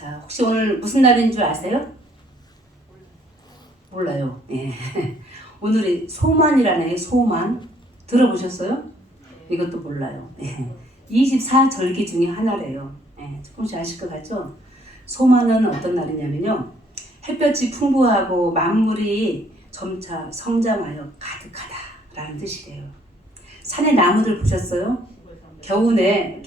자, 혹시 오늘 무슨 날인 줄 아세요? 몰라요. 예. 오늘이 소만이라네. 소만. 들어보셨어요? 이것도 몰라요. 예. 24절기 중에 하나래요. 예. 조금씩 아실 것 같죠? 소만은 어떤 날이냐면요. 햇볕이 풍부하고 만물이 점차 성장하여 가득하다라는 뜻이래요. 산의 나무들 보셨어요? 겨우내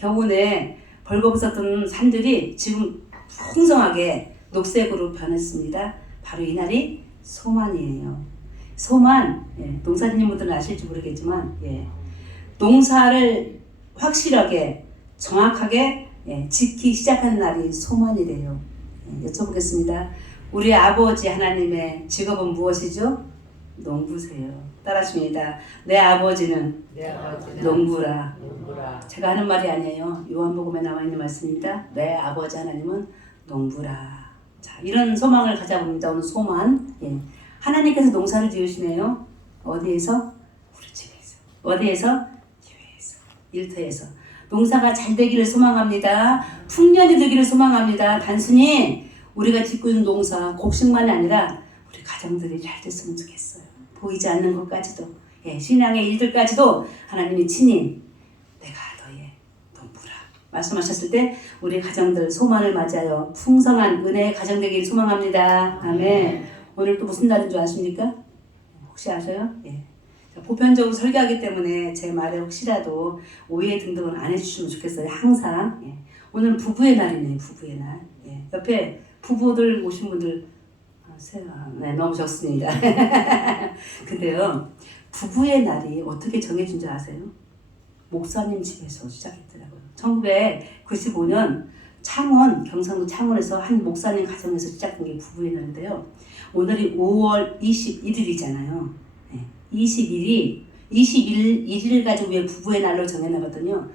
벌거벗었던 산들이 지금 풍성하게 녹색으로 변했습니다. 바로 이 날이 소만이에요. 소만, 예, 농사짓는 아실지 모르겠지만, 예, 농사를 확실하게 정확하게 짓기 시작한 날이 소만이래요. 예, 여쭤보겠습니다. 우리 아버지 하나님의 직업은 무엇이죠? 농부세요. 따라하십니다. 내 아버지는 농부라. 제가 하는 말이 아니에요. 요한복음에 나와 있는 말씀입니다. 내 아버지 하나님은 농부라. 자, 이런 소망을 가져봅니다. 오늘 소만. 예. 하나님께서 농사를 지으시네요. 어디에서? 우리 집에서. 어디에서? 교회에서. 일터에서. 농사가 잘 되기를 소망합니다. 풍년이 되기를 소망합니다. 단순히 우리가 짓고 있는 농사, 곡식만이 아니라 우리 가정들이 잘 됐으면 좋겠어요. 보이지 않는 것까지도, 예, 신앙의 일들까지도 하나님이 친히 내가 너의 농부라 말씀하셨을 때 우리 가정들 소만을 맞이하여 풍성한 은혜의 가정 되기를 소망합니다. 아멘. 오늘 또 무슨 날인 줄 아십니까? 혹시 아세요? 예. 보편적으로 설교하기 때문에 제 말에 혹시라도 오해 등등은 안 해주시면 좋겠어요. 항상. 예. 오늘 부부의 날이네요. 부부의 날. 예. 옆에 부부들 오신 분들 네, 너무 좋습니다. 근데요, 부부의 날이 어떻게 정해진 줄 아세요? 목사님 집에서 시작했더라고요. 1995년 창원, 경상도 창원에서 한 목사님 가정에서 시작한 게 부부의 날인데요. 오늘이 5월 21일이잖아요. 네, 21일 가지고 왜 부부의 날로 정해놨거든요.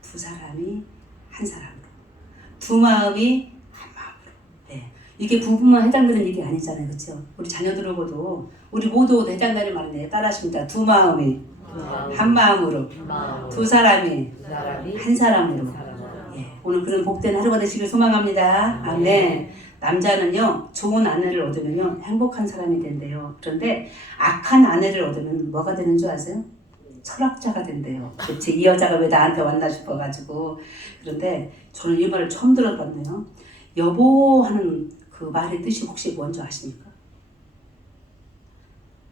두 사람이 한 사람으로, 두 마음이 이게 부부만 해당되는 일이 아니잖아요. 그렇죠? 우리 자녀들을 보도 우리 모두 해당되는 말이네요. 따라하십니다. 두 마음이 한 마음으로, 두 사람이 한 사람으로. 예, 오늘 그런 복된 하루가 되시길 소망합니다. 아멘. 남자는요, 좋은 아내를 얻으면요, 행복한 사람이 된대요. 그런데 악한 아내를 얻으면 뭐가 되는 줄 아세요? 철학자가 된대요. 대체 이 여자가 왜 나한테 왔나 싶어가지고. 그런데 저는 이 말을 처음 들어봤네요. 여보 하는 그 말의 뜻이 혹시 뭔지 아십니까?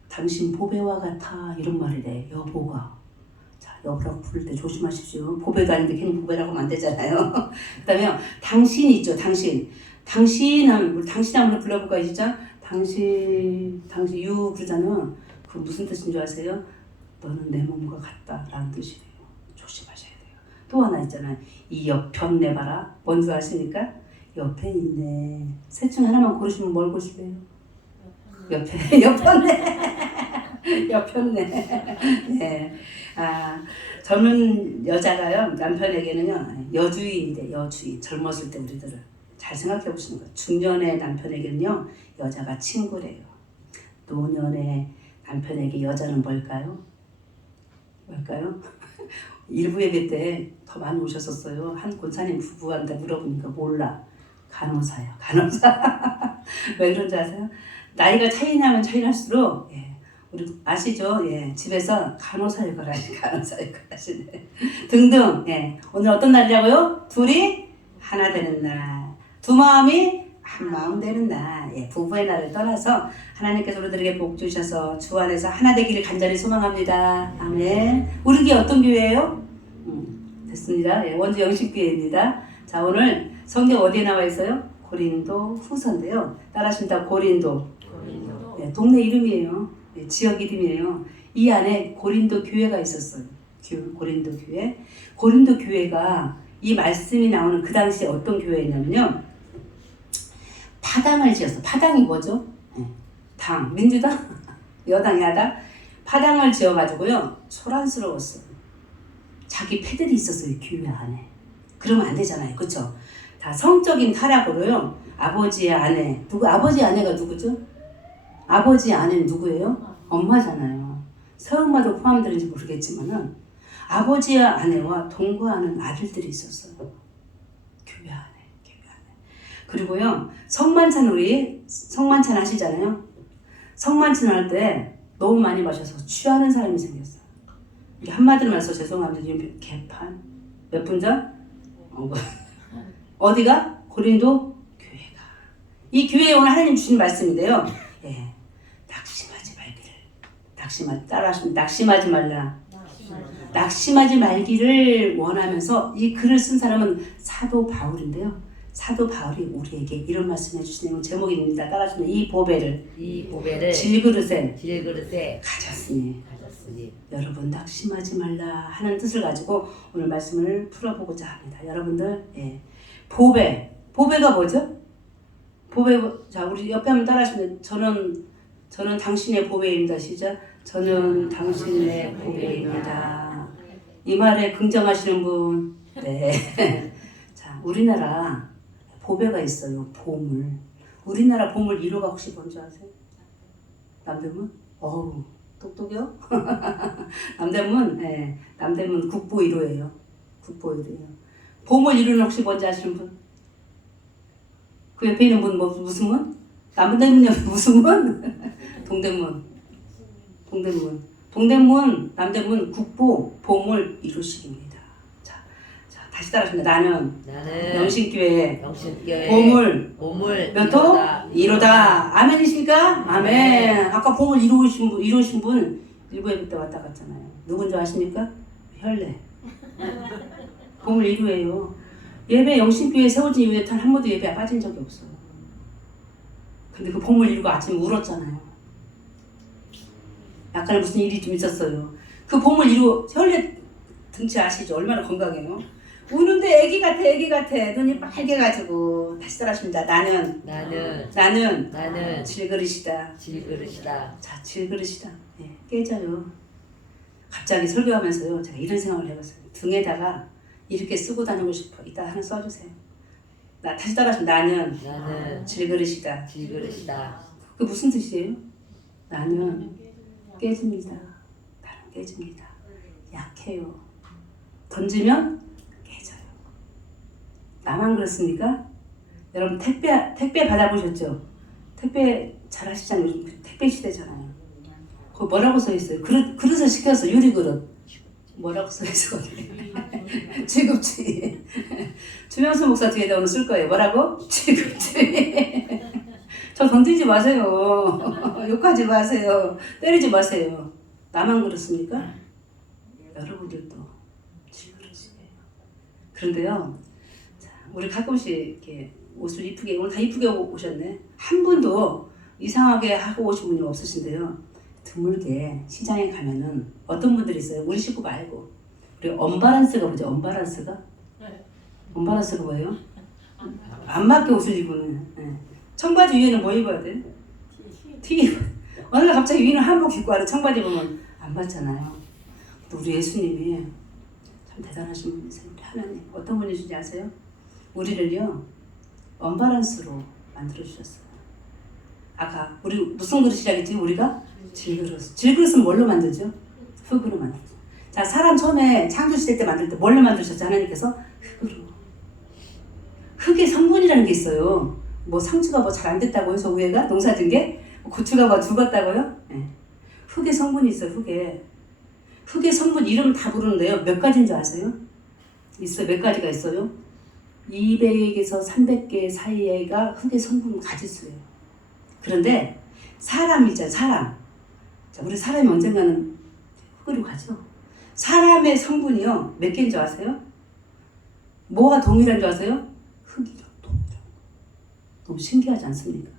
당신 보배와 같아 이런 말이래. 여보가. 자, 여보라고 부를 때 조심하십시오. 보배도 아닌데 괜히 보배라고 하면 안 되잖아요. 그 다음에 당신 있죠. 당신 하면 한번 불러볼까요? 진짜? 당신 유 그러잖아요. 그 무슨 뜻인 줄 아세요? 너는 내 몸과 같다 라는 뜻이래요. 조심하셔야 돼요. 또 하나 있잖아요. 이 옆편 내봐라. 뭔지 아십니까? 옆에 있네. 셋 중 하나만 고르시면 뭘 고르실래요? 옆편네. 네. 아, 젊은 여자가요, 남편에게는요, 여주인이래, 여주인. 젊었을 때 우리들은. 잘 생각해 보시는 거예요. 중년의 남편에게는요, 여자가 친구래요. 노년의 남편에게 여자는 뭘까요? 일부 예배 때 더 많이 오셨었어요. 한 권사님 부부한테 물어보니까 몰라. 간호사요. 간호사. 왜 그런지 아세요? 나이가 차이 나면 차이 날수록, 예, 우리 아시죠? 예, 집에서 간호사 역을 하시네. 등등. 예, 오늘 어떤 날이라고요? 둘이 하나 되는 날. 두 마음이 한 마음 되는 날. 예, 부부의 날을 떠나서 하나님께서 우리들에게 복 주셔서 주 안에서 하나 되기를 간절히 소망합니다. 아멘. 우리 교회 어떤 교회예요? 됐습니다. 예, 원주 영식교회입니다. 자, 오늘 성경 어디에 나와 있어요? 고린도 후서인데요. 따라하십니다. 고린도. 네, 동네 이름이에요. 네, 지역 이름이에요. 이 안에 고린도 교회가 있었어요. 고린도 교회. 고린도 교회가 이 말씀이 나오는 그 당시에 어떤 교회였냐면요. 파당을 지었어. 파당이 뭐죠? 네, 당. 민주당? 여당, 야당? 파당을 지어가지고요. 소란스러웠어요. 자기 패들이 있었어요. 교회 안에. 그러면 안 되잖아요. 그쵸? 다 성적인 타락으로요. 아버지의 아내. 아버지 아내가 누구죠? 아버지 아내는 누구예요? 엄마잖아요. 서엄마도 포함되는지 모르겠지만은 아버지의 아내와 동거하는 아들들이 있었어요. 교회 안에. 그리고요, 성만찬 하시잖아요. 성만찬 할 때 너무 많이 마셔서 취하는 사람이 생겼어요. 이게 한마디로 말해서 죄송합니다. 지금 개판. 몇 분 전? 어디가? 고린도 교회가. 이 교회에 오늘 하나님 주신 말씀인데요. 예, 낙심하지 말기를. 따라하시면 낙심하지 말라. 낙심하지 말기를 원하면서 이 글을 쓴 사람은 사도 바울인데요. 사도 바울이 우리에게 이런 말씀해 주시는 제목입니다. 따라하시면 이 보배를 질그릇에 가졌으니 여러분 낙심하지 말라 하는 뜻을 가지고 오늘 말씀을 풀어보고자 합니다. 여러분들, 예. 보배가 뭐죠? 자, 우리 옆에 한번 따라하시면 저는 당신의 보배입니다. 시작. 저는 당신의 보배입니다. 이 말에 긍정하시는 분. 네. 자, 우리나라 보배가 있어요. 보물. 우리나라 보물 1호가 혹시 뭔지 아세요? 남대문? 어우, 똑똑해요? 남대문 국보 1호예요. 국보 1호예요. 보물 1호는 혹시 뭔지 아시는 분? 그 옆에 있는 분 무슨 문? 남대문이 무슨 문? 동대문, 남대문 국보 보물 1호씩입니다. 자, 다시 따라하십니다. 나는 영신교회 보물 몇 호? 1호다. 아멘이십니까? 아멘. 아까 보물 1호신 분 일부 예배 때 왔다 갔잖아요. 누군지 아십니까? 혈래. 보물 1호예요. 예배 영신교회 세워진 이후에 단 한 번도 예배에 빠진 적이 없어요. 근데 그 보물 1호가 아침에 울었잖아요. 약간 무슨 일이 좀 있었어요. 그 보물 1호 혈래 등치 아시죠? 얼마나 건강해요. 우는데 애기 같아. 눈이 빨개가지고. 다시 따라하십니다. 나는 질그릇이다. 자, 질그릇이다. 네, 깨져요. 갑자기 설교하면서요, 제가 이런 생각을 해봤어요. 등에다가 이렇게 쓰고 다니고 싶어. 이따 하나 써주세요. 다시 따라하십니다. 나는 질그릇이다. 그게 무슨 뜻이에요? 나는 깨집니다. 나는 깨집니다. 약해요. 던지면 깨져요. 나만 그렇습니까? 여러분 택배 받아보셨죠? 택배 잘 하시잖아요. 요즘 택배 시대잖아요. 거기 뭐라고 써있어요? 그릇을 시켰어. 유리그릇. 뭐라고 써있어? 지급지. 주명수 목사 뒤에다 오늘 쓸 거예요. 뭐라고? 지급지. 저 던지지 마세요. 욕하지 마세요. 때리지 마세요. 나만 그렇습니까? 여러분들도 질그릇이에요. 그런데요, 자, 우리 가끔씩 이렇게 옷을 이쁘게, 오늘 다 이쁘게 오셨네. 한 분도 이상하게 하고 오신 분이 없으신데요. 드물게 시장에 가면은 어떤 분들이 있어요. 우리 식구 말고. 우리 언바란스가 뭐죠? 언바란스가 뭐예요? 안 맞게 옷을 입는. 네. 청바지 위에는 뭐 입어야 돼? 티 입어야 돼. 어느 날 갑자기 위는 한복 입고 하는 청바지 입으면 안 맞잖아요. 우리 예수님이 참 대단하신 분이세요. 우리 하나님. 어떤 분이신지 아세요? 우리를요, 언바란스로 만들어주셨어요. 아까 우리 무슨 그릇이라 했지? 우리가 질그릇. 질그릇은 뭘로 만들죠? 흙으로 만들죠. 자, 사람 처음에 창조시대 때 만들 때 뭘로 만드셨죠? 하나님께서 흙으로. 흙의 성분이라는 게 있어요. 뭐 상추가 뭐 잘 안 됐다고 해서 우애가 농사진 게 고추가 뭐 죽었다고요? 네. 흙의 성분이 있어요. 흙의 성분 이름 다 부르는데요. 몇 가지인 줄 아세요? 있어요. 몇 가지가 있어요? 200에서 300개 사이가 흙의 성분 가지수예요. 그런데 사람이죠. 사람. 자, 우리 사람이 언젠가는 흙으로 가죠. 사람의 성분이요. 몇 개인 줄 아세요? 뭐가 동일한 줄 아세요? 흙이랑 동일한. 너무 신기하지 않습니까?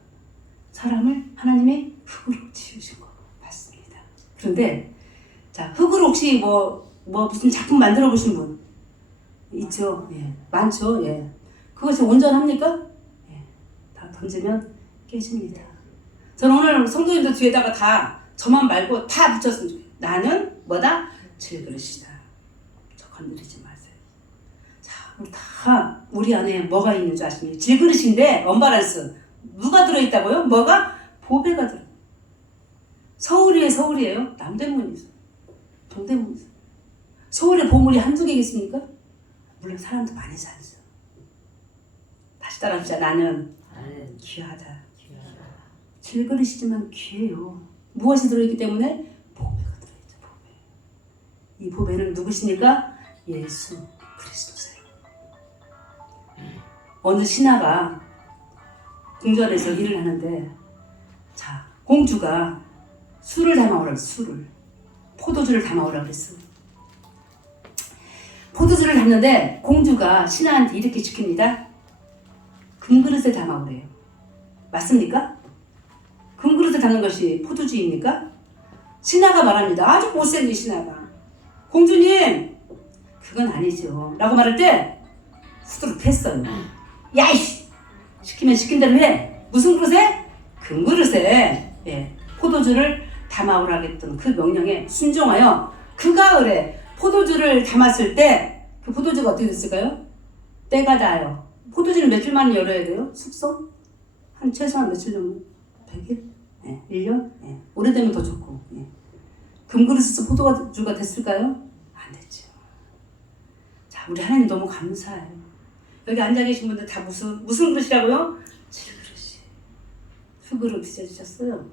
사람을 하나님이 흙으로 지으신 거 맞습니다. 그런데 자, 흙으로 혹시 뭐 무슨 작품 만들어 보신 분 있죠? 예, 많죠. 예, 그것이 온전합니까? 예, 다 던지면 깨집니다. 저는 오늘 성도님들 뒤에다가 다 저만 말고 다 붙였으면 좋겠어요. 나는 뭐다? 질그릇이다. 저 건드리지 마세요. 자, 우리 안에 뭐가 있는 줄 아십니까? 질그릇인데 언바란스. 누가 들어있다고요? 뭐가? 보배가 들어. 서울이에요? 남대문이 있어요. 동대문이 있어요. 서울에 보물이 한두 개겠습니까? 물론 사람도 많이 살죠. 다시 따라합시다. 나는 귀하다. 질그릇이지만 귀해요. 무엇이 들어있기 때문에? 보배가 들어있죠. 보배. 이 보배는 누구십니까? 예수 그리스도세요. 어느 신하가 궁전 안에서 일을 하는데, 자, 공주가 술을 담아오라고 했어. 술을. 포도주를 담아오라고 했어. 포도주를 담는데 공주가 신하한테 이렇게 시킵니다. 금그릇에 담아오래요. 맞습니까? 금그릇에 담는 것이 포도주입니까? 신하가 말합니다. 아주 못생긴 신하가. 공주님, 그건 아니죠. 라고 말할 때 후드로 팼어요. 야이씨! 시키면 시킨 대로 해. 무슨 그릇에? 금그릇에 포도주를 담아오라고 했던 그 명령에 순종하여 그 가을에 포도주를 담았을 때 그 포도주가 어떻게 됐을까요? 때가 닿아요. 포도주는 며칠 만에 열어야 돼요? 숙성? 한 최소한 며칠 정도? 100일? 1년? 오래되면 더 좋고. 금그릇에서 포도주가 됐을까요? 안 됐죠. 자, 우리 하나님 너무 감사해요. 여기 앉아 계신 분들 다 무슨 그릇이라고요? 질그릇이. 수그릇 빚어주셨어요.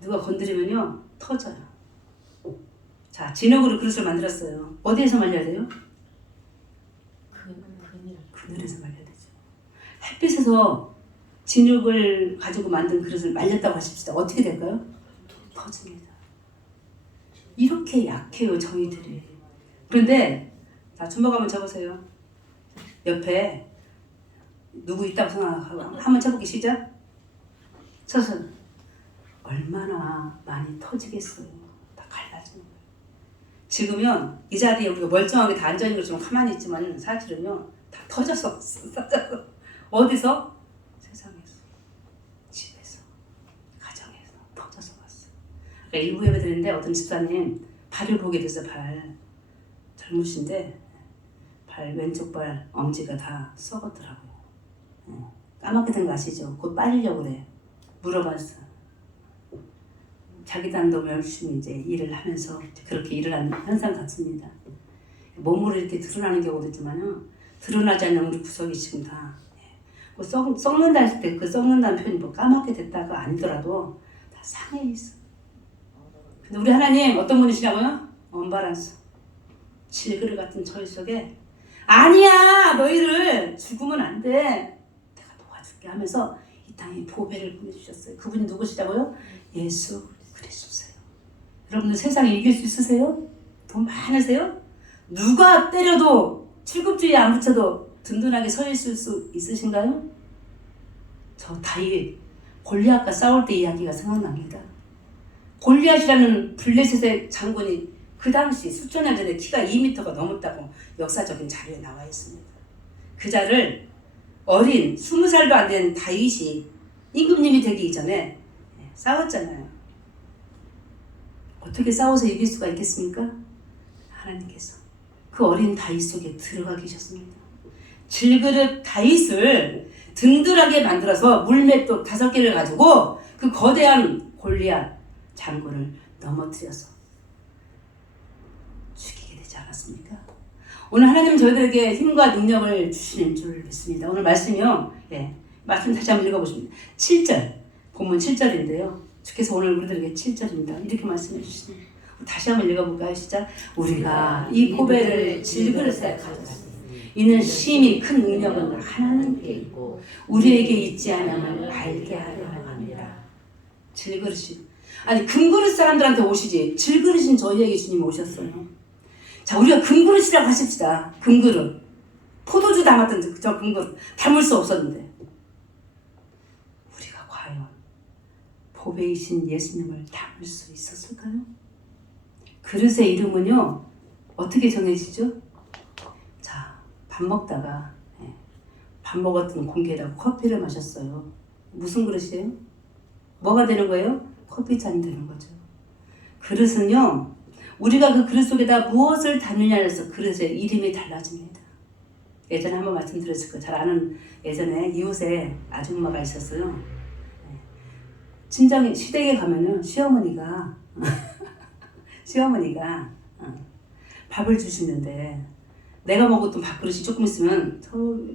누가 건드리면요 터져요. 자, 진흙으로 그릇을 만들었어요. 어디에서 말려야 돼요? 그늘에서 말려야 되죠. 햇빛에서 진흙을 가지고 만든 그릇을 말렸다고 하십시다. 어떻게 될까요? 터집니다. 이렇게 약해요, 저희들이. 그런데 자, 주먹 한번 쳐보세요. 옆에 누구 있다고 생각하고 한번 쳐볼게요. 시작. 쳐서 얼마나 많이 터지겠어요. 다 갈라지는 거예요. 지금은 이 자리에 우리가 멀쩡하게 다 앉아있는 것처럼 가만히 있지만 사실은요 다 터져서 어디서? 세상에서, 집에서, 가정에서 터져서 왔어요. 그러니까 일부 예배 드리는데 어떤 집사님 발을 보게 돼서 젊으신데 발 왼쪽 발 엄지가 다 썩었더라고요. 까맣게 된 거 아시죠? 곧 빠지려고 그래. 물어봤어. 자기 단도 열심히 이제 일을 하면서 그렇게 일을 하는 현상 같습니다. 몸으로 이렇게 드러나는 경우도 있지만요, 드러나지 않는 우리 구석이 지금 다 썩는다 했을 때 그 썩는다는 표현이 뭐 까맣게 됐다가 아니더라도 다 상해 있어. 근데 우리 하나님 어떤 분이시냐고요? 언바란스. 질그릇 같은 저희 속에 아니야, 너희를 죽으면 안 돼. 내가 도와줄게 하면서 이 땅에 보배를 보내주셨어요. 그분이 누구시라고요? 예수 그리스도세요. 여러분들 세상에 이길 수 있으세요? 돈 많으세요? 누가 때려도 출급주의 안 붙여도 든든하게 서 있을 수 있으신가요? 저 다윗 골리앗과 싸울 때 이야기가 생각납니다. 골리앗이라는 블레셋의 장군이 그 당시 수천 년 전에 키가 2m가 넘었다고 역사적인 자료에 나와 있습니다. 그 자를 어린 20살도 안 된 다윗이 임금님이 되기 이전에 싸웠잖아요. 어떻게 싸워서 이길 수가 있겠습니까? 하나님께서 그 어린 다윗 속에 들어가 계셨습니다. 질그릇 다윗을 든든하게 만들어서 물맷돌 5개를 가지고 그 거대한 골리앗 장군을 넘어뜨려서 죽이게 되지 않았습니까? 오늘 하나님은 저희들에게 힘과 능력을 주시는 줄 믿습니다. 오늘 말씀이요. 말씀 다시 한번 읽어보십니다. 7절, 본문 7절인데요. 주께서 오늘 우리들에게 7절입니다. 이렇게 말씀해 주시네요. 다시 한번 읽어볼까요? 시작. 우리가 이 보배를 질그릇에 가졌으니 이는 심히 큰 능력은 하나님께 있고 우리에게 있지 않음을 알게 하려 합니다. 질그릇이 아니 금그릇 사람들한테 오시지 질그릇인 저희에게 주님 오셨어요. 자, 우리가 금그릇이라고 하십시다. 금그릇. 포도주 담았던 저 금그릇 담을 수 없었는데 우리가 과연 보배이신 예수님을 담을 수 있었을까요? 그릇의 이름은요 어떻게 정해지죠? 자, 밥 먹다가 밥 먹었던 공기에다가 커피를 마셨어요. 무슨 그릇이에요? 뭐가 되는 거예요? 커피잔이 되는 거죠. 그릇은요 우리가 그 그릇 속에다 무엇을 담느냐에 따라서 그릇의 이름이 달라집니다. 예전에 한번 말씀드렸을 거예요. 잘 아는 예전에 이웃에 아줌마가 있었어요. 친정에 시댁에 가면은 시어머니가 밥을 주시는데 내가 먹었던 밥그릇이 조금 있으면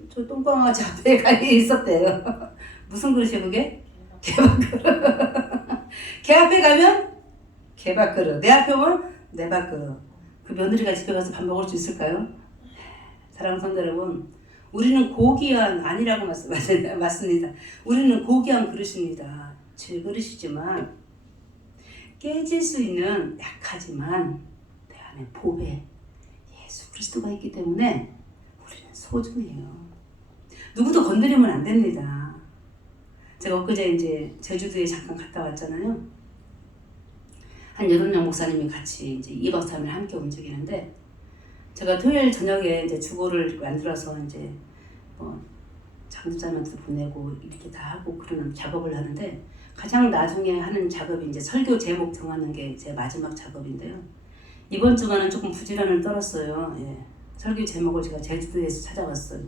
저 똥방아지 앞에 가 있었대요. 무슨 그릇이에요 그게? 개밥그릇. 개 앞에 가면 개밥그릇, 내 앞에 오면 내 밥그릇. 그 며느리가 집에 가서 밥 먹을 수 있을까요? 사랑하는 성도 여러분, 우리는 고귀한 아니라고 맞습니다. 우리는 고귀한 그릇입니다. 질그릇이지만 깨질 수 있는 약하지만 내 안에 보배 예수 그리스도가 있기 때문에 우리는 소중해요. 누구도 건드리면 안 됩니다. 제가 엊그제 이제 제주도에 잠깐 갔다 왔잖아요. 한 8명 목사님이 같이 이제 2박 3일 함께 움직이는데, 제가 토요일 저녁에 이제 주보를 만들어서 이제 장집사님한테 보내고 이렇게 다 하고 그러는 작업을 하는데, 가장 나중에 하는 작업이 이제 설교 제목 정하는 게 제 마지막 작업인데요. 이번 주간은 조금 부지런을 떨었어요. 예. 설교 제목을 제가 제주도에서 찾아왔어요.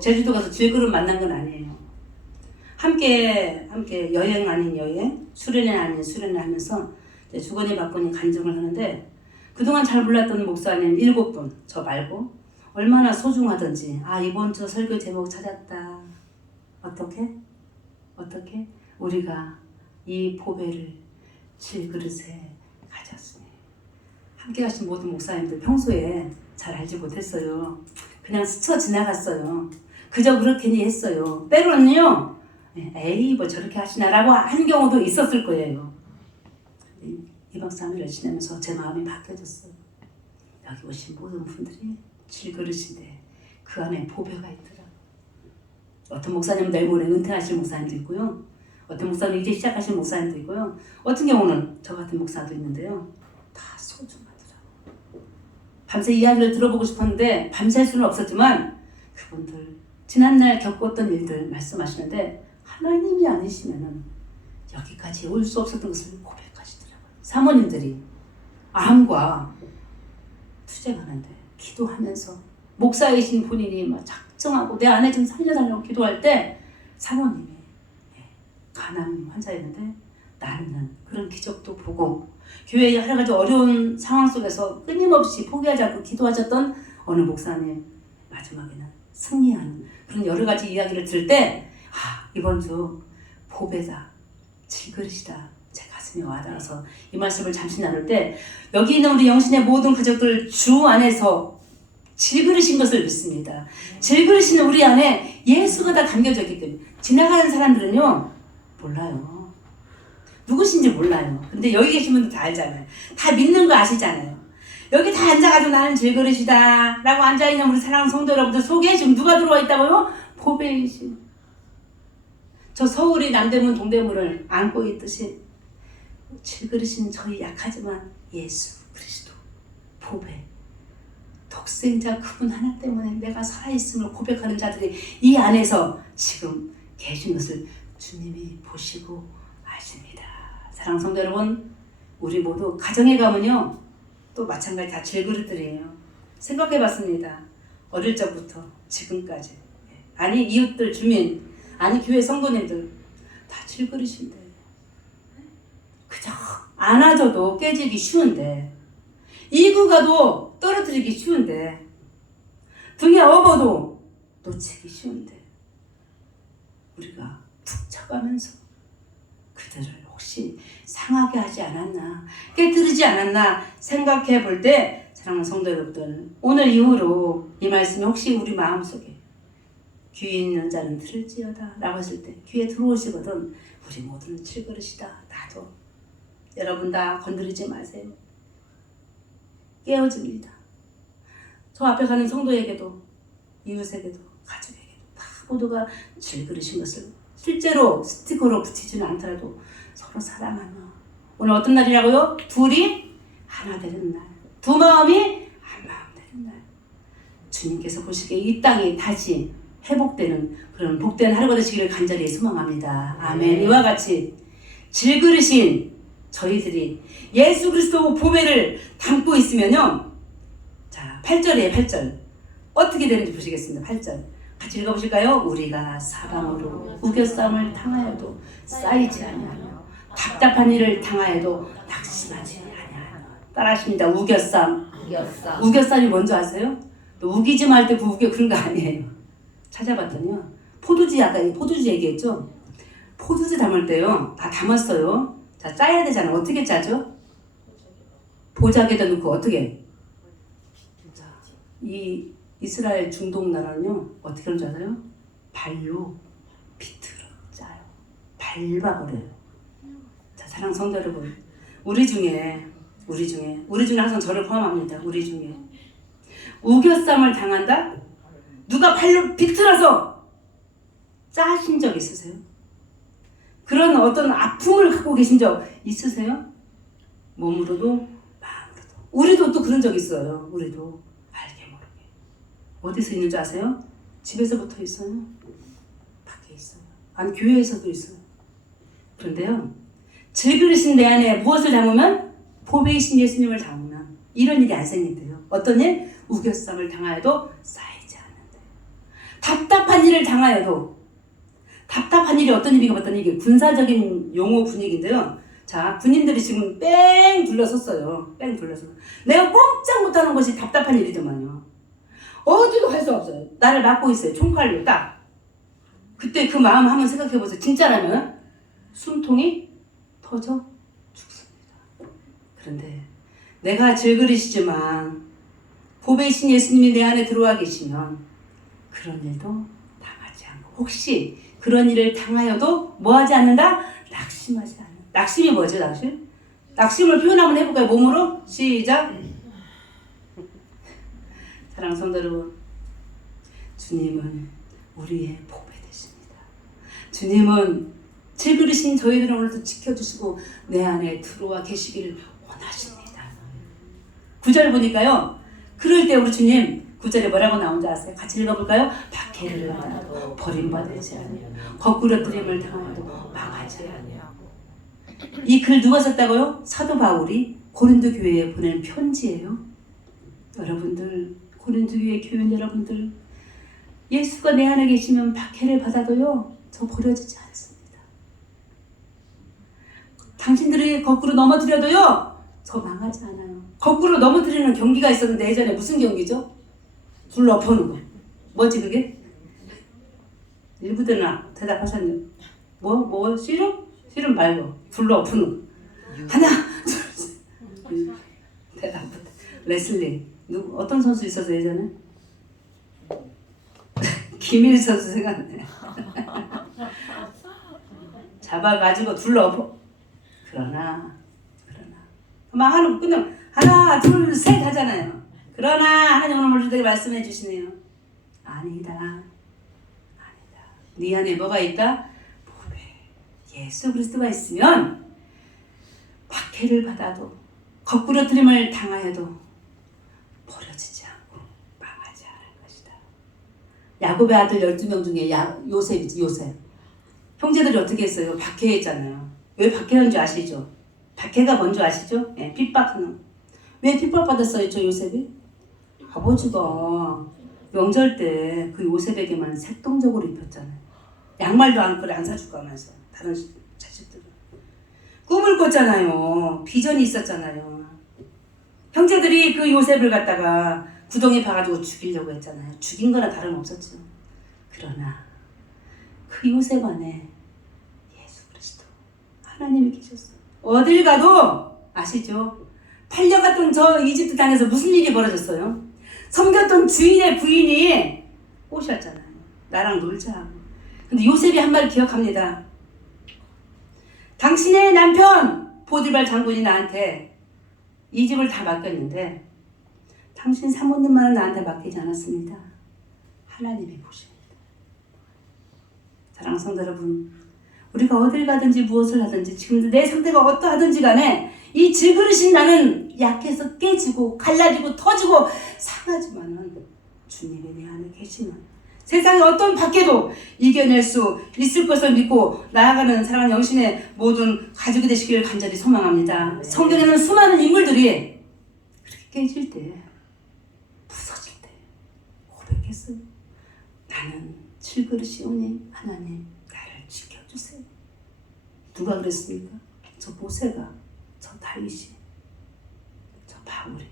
제주도 가서 질그릇 만난 건 아니에요. 함께 여행 아닌 여행, 수련회 아닌 수련회 하면서 주거니 받거니 간증을 하는데, 그동안 잘 몰랐던 목사님 7분, 저 말고 얼마나 소중하던지, 이번 주 설교 제목 찾았다. 어떻게? 우리가 이 보배를 질그릇에 가졌으니. 함께 가신 모든 목사님들 평소에 잘 알지 못했어요. 그냥 스쳐 지나갔어요. 그저 그렇게니 했어요. 때로는요, 에이 저렇게 하시나라고 하는 경우도 있었을 거예요. 2박 3일을 지내면서 제 마음이 바뀌어졌어요. 여기 오신 모든 분들이 질그릇인데 그 안에 보배가 있더라. 어떤 목사님은 내일 모레 은퇴하실 목사님도 있고요. 어떤 목사님은 이제 시작하실 목사님도 있고요. 어떤 경우는 저 같은 목사도 있는데요. 다 소중하더라고요. 밤새 이야기를 들어보고 싶었는데 밤샐 수는 없었지만, 그분들 지난날 겪었던 일들 말씀하시는데, 하나님이 아니시면은 여기까지 올 수 없었던 것을 고백하시더라고요. 사모님들이 암과 투쟁하는데 기도하면서 목사이신 본인이 막 작정하고 내 아내 좀 살려달라고 기도할 때, 사모님이 간암 환자였는데 낫는 그런 기적도 보고, 교회의 여러 가지 어려운 상황 속에서 끊임없이 포기하지 않고 기도하셨던 어느 목사님 마지막에는 승리하는 그런 여러 가지 이야기를 들을 때, 이번 주 보배다, 질그릇이다, 제 가슴에 와닿아서 이 말씀을 잠시 나눌 때, 여기 있는 우리 영신의 모든 가족들 주 안에서 질그릇인 것을 믿습니다. 질그릇인 우리 안에 예수가 다 담겨져 있기 때문에 지나가는 사람들은요 몰라요. 누구신지 몰라요. 근데 여기 계신 분들 다 알잖아요. 다 믿는 거 아시잖아요. 여기 다 앉아가지고 나는 질그릇이다 라고 앉아있는 우리 사랑하는 성도 여러분들 속에 지금 누가 들어와 있다고요? 보배이신, 저 서울이 남대문 동대문을 안고 있듯이 질그릇인 저희 약하지만 예수 그리스도 보배, 독생자 그분 하나 때문에 내가 살아있음을 고백하는 자들이 이 안에서 지금 계신 것을 주님이 보시고 아십니다. 사랑하는 성도 여러분, 우리 모두 가정에 가면요 또 마찬가지 다 질그릇들이에요. 생각해봤습니다. 어릴 적부터 지금까지, 아니 이웃들, 주민, 아니 교회 성도님들 다 질그릇인데, 그저 안아줘도 깨지기 쉬운데, 이구 가도 떨어뜨리기 쉬운데, 등에 업어도 놓치기 쉬운데, 우리가 툭 쳐가면서 그들을 혹시 상하게 하지 않았나, 깨뜨리지 않았나 생각해 볼 때, 사랑하는 성도 여러분들, 오늘 이후로 이 말씀이 혹시 우리 마음속에 귀에 있는 자는 들을지어다 라고 했을 때 귀에 들어오시거든. 우리 모두는 질그릇이다. 나도. 여러분 다 건드리지 마세요. 깨어집니다. 저 앞에 가는 성도에게도, 이웃에게도, 가족에게도 다 모두가 질그릇인 것을 실제로 스티커로 붙이지는 않더라도 서로 사랑하며, 오늘 어떤 날이라고요? 둘이 하나 되는 날, 두 마음이 한 마음 되는 날, 주님께서 보시기에 이 땅이 다시 회복되는 그런 복된 하루가 되시기를 간절히 소망합니다. 아멘. 이와 같이 질그릇인 저희들이 예수 그리스도 보배를 담고 있으면요, 자 8절이에요. 8절 어떻게 되는지 보시겠습니다. 8절 같이 읽어보실까요? 우리가 사방으로 우겨싸움을 당하여도 쌓이지 아니하며 답답한 일을 당하여도 낙심하지 아니하며. 따라하십니다. 우겨싸움. 우겨싸움이 뭔지 아세요? 또 우기지 말 때 우겨 그런 거 아니에요. 찾아봤더니요. 포도주 아까 포도주 얘기했죠. 포도주 담을 때요. 다 담았어요. 자 짜야 되잖아. 어떻게 짜죠? 보자기에다 넣고 어떻게? 자, 이 이스라엘 중동 나라는요. 어떻게 하는 줄 알아요? 발로 비틀어 짜요. 밟아버려요. 자 사랑 성도 여러분. 우리 중에 항상 저를 포함합니다. 우리 중에 우겨쌈을 당한다? 누가 발로 비틀어서 짜신 적 있으세요? 그런 어떤 아픔을 갖고 계신 적 있으세요? 몸으로도 마음으로도. 우리도 또 그런 적 있어요. 우리도 알게 모르게. 어디서 있는 줄 아세요? 집에서부터 있어요. 밖에 있어요. 아니 교회에서도 있어요. 그런데요. 즐그리신 내 안에 무엇을 담으면? 보배이신 예수님을 담으면 이런 일이 안 생긴대요. 어떤 일? 우겨쌈을 당하여도 쌓이지 않는데. 답답한 일을 당하여도 답답한 일이 어떤 일인가 봤더니 이게 군사적인 용어 분위기인데요. 자, 군인들이 지금 뺑 둘러섰어요. 뺑 둘러서. 내가 꼼짝 못하는 것이 답답한 일이더만요. 어디도 갈 수 없어요. 나를 막고 있어요. 총칼로 딱. 그때 그 마음 한번 생각해보세요. 진짜라면 숨통이 터져 죽습니다. 그런데 내가 즐그리시지만 보배이신 예수님이 내 안에 들어와 계시면 그런 일도 당하지 않고 혹시 그런 일을 당하여도 뭐하지 않는다? 낙심하지 않는다. 낙심이 뭐죠? 낙심? 낙심을 표현 한번 해볼까요? 몸으로? 시작! 사랑하는 성도 여러분, 주님은 우리의 보배 되십니다. 주님은 즐그리신 저희들을 오늘도 지켜주시고 내 안에 들어와 계시기를 원하십니다. 9절 보니까요. 그럴 때 우리 주님 9절에 뭐라고 나온지 아세요? 같이 읽어볼까요? 박해를 받아도 버림받지 아니하고 거꾸로 뜨림을 당하여도 망하지 아니하고. 이 글 누가 썼다고요? 사도 바울이 고린도 교회에 보낸 편지예요. 여러분들 고린도 교회 교인 여러분들 예수가 내 안에 계시면 박해를 받아도요 저 버려지지 않습니다. 당신들이 거꾸로 넘어뜨려도요 저 망하지 않아요. 거꾸로 넘어뜨리는 경기가 있었는데 예전에 무슨 경기죠? 불 엎어놓은 거. 뭐지 그게? 일부들은 대답하셨네요. 뭐 씨름? 씨름 말고 불로 엎어놓은 거. 하나 둘 대답. 레슬링. 어떤 선수 있었어 예전에? 김일 선수 생각나네. 잡아가지고 둘러 엎어. 그러나 망하는 그냥 하나 둘 셋 하잖아요. 그러나 하나님 오늘 우리에게 말씀해 주시네요. 아니다. 네 안에 뭐가 있다? 보배. 예수 그리스도가 있으면 박해를 받아도 거꾸로 트림을 당하여도 버려지지 않고 망하지 않을 것이다. 야곱의 아들 12명 중에 요셉이지. 요셉. 형제들이 어떻게 했어요? 박해했잖아요. 왜 박해한 줄 아시죠? 박해가 뭔 줄 아시죠? 네, 핍박하는. 왜 핍박받았어요, 저 요셉이? 아버지가 명절 때 그 요셉에게만 색동적으로 입혔잖아요. 양말도 안 사주고 하면서 다른 자식들은. 꿈을 꿨잖아요. 비전이 있었잖아요. 형제들이 그 요셉을 갖다가 구덩이에 파가지고 죽이려고 했잖아요. 죽인 거나 다름없었죠. 그러나 그 요셉 안에 예수 그리스도 하나님이 계셨어요. 어딜 가도 아시죠? 팔려갔던 저 이집트 땅에서 무슨 일이 벌어졌어요? 섬겼던 주인의 부인이 꼬셨잖아요. 나랑 놀자. 근데 요셉이 한 말 기억합니다. 당신의 남편 보디발 장군이 나한테 이 집을 다 맡겼는데 당신 사모님만은 나한테 맡기지 않았습니다. 하나님이 보십니다. 사랑하는 성도 여러분, 우리가 어딜 가든지 무엇을 하든지 지금 내 상태가 어떠하든지 간에 이 질그릇인 나는 약해서 깨지고 갈라지고 터지고 상하지만은 주님이 내 안에 계시면 세상의 어떤 박해도 이겨낼 수 있을 것을 믿고 나아가는 사랑하는 영신의 모든 가족이 되시기를 간절히 소망합니다. 성경에는 수많은 인물들이 그렇게 깨질 때 부서질 때 고백했어요. 나는 질그릇이오니 하나님 나를 지켜주세요. 누가 그랬습니까? 저 모세가, 저 다윗이, 저 바울이.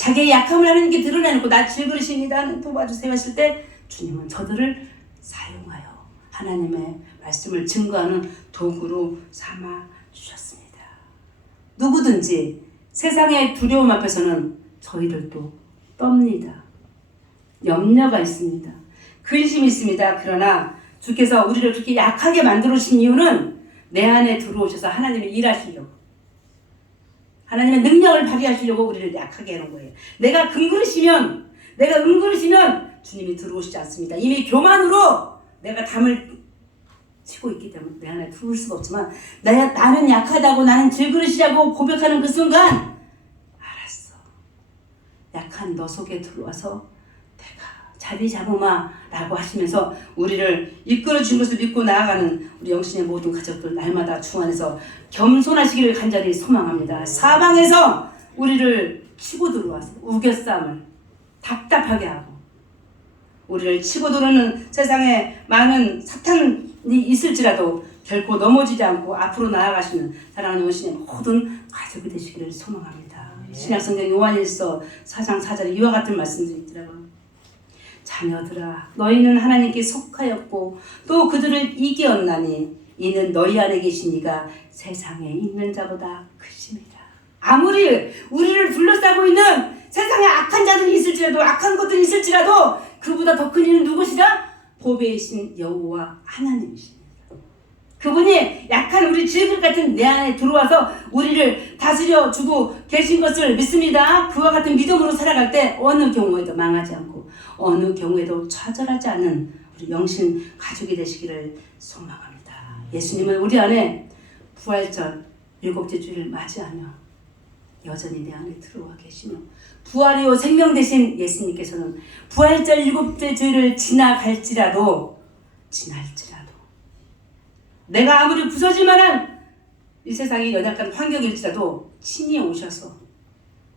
자기의 약함을 하나님께 드러내놓고 나 질그릇입니다 도와주세요 했을 때 주님은 저들을 사용하여 하나님의 말씀을 증거하는 도구로 삼아 주셨습니다. 누구든지 세상의 두려움 앞에서는 저희들도 떱니다. 염려가 있습니다. 근심이 있습니다. 그러나 주께서 우리를 그렇게 약하게 만들어주신 이유는 내 안에 들어오셔서 하나님이 일하시려고, 하나님의 능력을 발휘하시려고 우리를 약하게 해놓은 거예요. 내가 은그릇이면 주님이 들어오시지 않습니다. 이미 교만으로 내가 담을 치고 있기 때문에 내 안에 들어올 수가 없지만 나는 약하다고, 나는 질그릇이라고 고백하는 그 순간 알았어. 약한 너 속에 들어와서 내가 자리 잡으마 라고 하시면서 우리를 이끌어 주신 것을 믿고 나아가는 우리 영신의 모든 가족들 날마다 주 안에서 겸손하시기를 간절히 소망합니다. 사방에서 우리를 치고 들어와서 우겨싸움을 답답하게 하고 우리를 치고 들어오는 세상에 많은 사탄이 있을지라도 결코 넘어지지 않고 앞으로 나아가시는 사랑하는 영신의 모든 가족이 되시기를 소망합니다. 신약성경 요한일서 4장 4절에 이와 같은 말씀들이 있더라고요. 자녀들아 너희는 하나님께 속하였고 또 그들을 이기었나니 이는 너희 안에 계신 이가 세상에 있는 자보다 크십니다. 아무리 우리를 둘러싸고 있는 세상에 악한 자들이 있을지라도, 악한 것들이 있을지라도 그보다 더 큰 이는 누구시라? 보배이신 여호와 하나님이십니다. 그분이 약한 우리 질그릇 같은 내 안에 들어와서 우리를 다스려 주고 계신 것을 믿습니다. 그와 같은 믿음으로 살아갈 때 어느 경우에도 망하지 않고 어느 경우에도 좌절하지 않는 우리 영신 가족이 되시기를 소망합니다. 예수님은 우리 안에 부활절 7째 주일을 맞이하며 여전히 내 안에 들어와 계시며 부활이요 생명 되신 예수님께서는 부활절 7째 주일을 지날지라도 내가 아무리 부서질 만한 이 세상이 연약한 환경일지라도 친히 오셔서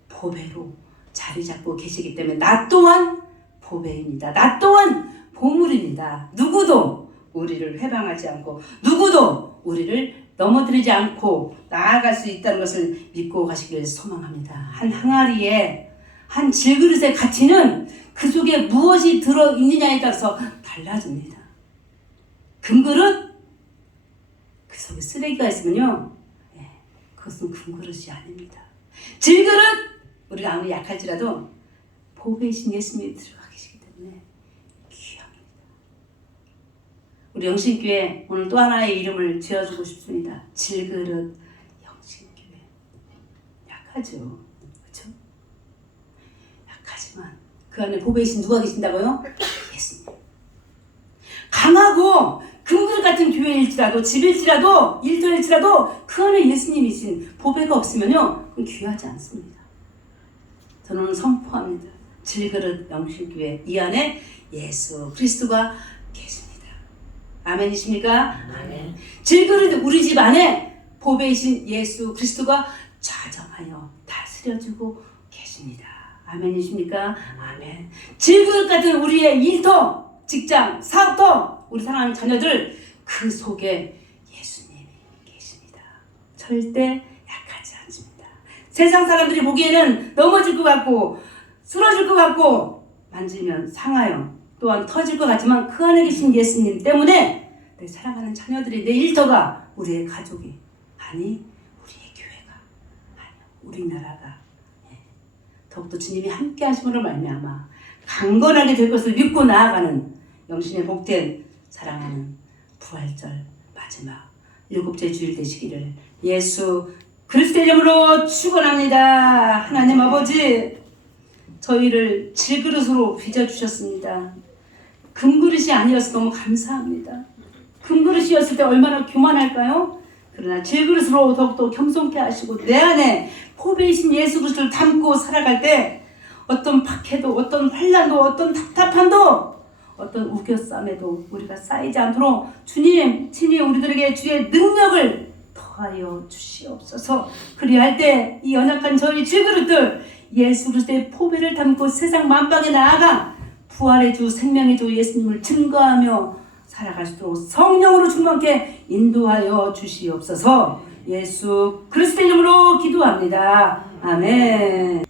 보배로 자리 잡고 계시기 때문에 나 또한 보배입니다. 나 또한 보물입니다. 누구도 우리를 회방하지 않고 누구도 우리를 넘어뜨리지 않고 나아갈 수 있다는 것을 믿고 가시기를 소망합니다. 한 항아리에 한 질그릇의 가치는 그 속에 무엇이 들어있느냐에 따라서 달라집니다. 금그릇? 그 속에 쓰레기가 있으면요, 그것은 금그릇이 아닙니다. 질그릇? 우리가 아무리 약할지라도 보배이신 예수님이 들어가 계시기 때문에 귀합니다. 우리 영신교회 오늘 또 하나의 이름을 지어주고 싶습니다. 질그릇 영신교회. 약하죠. 그렇죠? 약하지만 그 안에 보배이신 누가 계신다고요? 예수님. 강하고 금그릇 같은 교회일지라도 집일지라도 일터일지라도 그 안에 예수님이신 보배가 없으면요 그건 귀하지 않습니다. 저는 선포합니다. 질그릇 영신교회 이 안에 예수 그리스도가 계십니다. 아멘이십니까? 아멘. 질그릇 우리 집 안에 보배이신 예수 그리스도가 좌정하여 다스려주고 계십니다. 아멘이십니까? 아멘. 질그릇 같은 우리의 일터, 직장, 사업터, 우리 사랑하는 자녀들 그 속에 예수님이 계십니다. 절대 약하지 않습니다. 세상 사람들이 보기에는 넘어질 것 같고 쓰러질 것 같고 만지면 상하여 또한 터질 것 같지만 그 안에 계신 예수님 때문에 내 사랑하는 자녀들이 내 일터가 우리의 가족이 아니 우리의 교회가 아니 우리나라가 더욱더 주님이 함께 하심으로 말미암아 강건하게 될 것을 믿고 나아가는 영신의 복된 사랑하는 부활절 마지막 7째 주일 되시기를 예수 그리스도의 이름으로 축원합니다. 하나님 아버지 저희를 질그릇으로 빚어주셨습니다. 금그릇이 아니어서 너무 감사합니다. 금그릇이었을 때 얼마나 교만할까요? 그러나 질그릇으로 더욱더 겸손케 하시고 내 안에 포배이신 예수 그리스도를 담고 살아갈 때 어떤 박해도 어떤 환난도 어떤 답답함도 어떤 우겨쌈에도 우리가 쌓이지 않도록 주님 친히 우리들에게 주의 능력을 더하여 주시옵소서. 그리할 때 이 연약한 저희 질그릇들 예수 그리스도의 포배를 담고 세상 만방에 나아가 부활의 주 생명의 주 예수님을 증거하며 살아갈 수 있도록 성령으로 충만케 인도하여 주시옵소서. 예수 그리스도 이름으로 기도합니다. 아멘.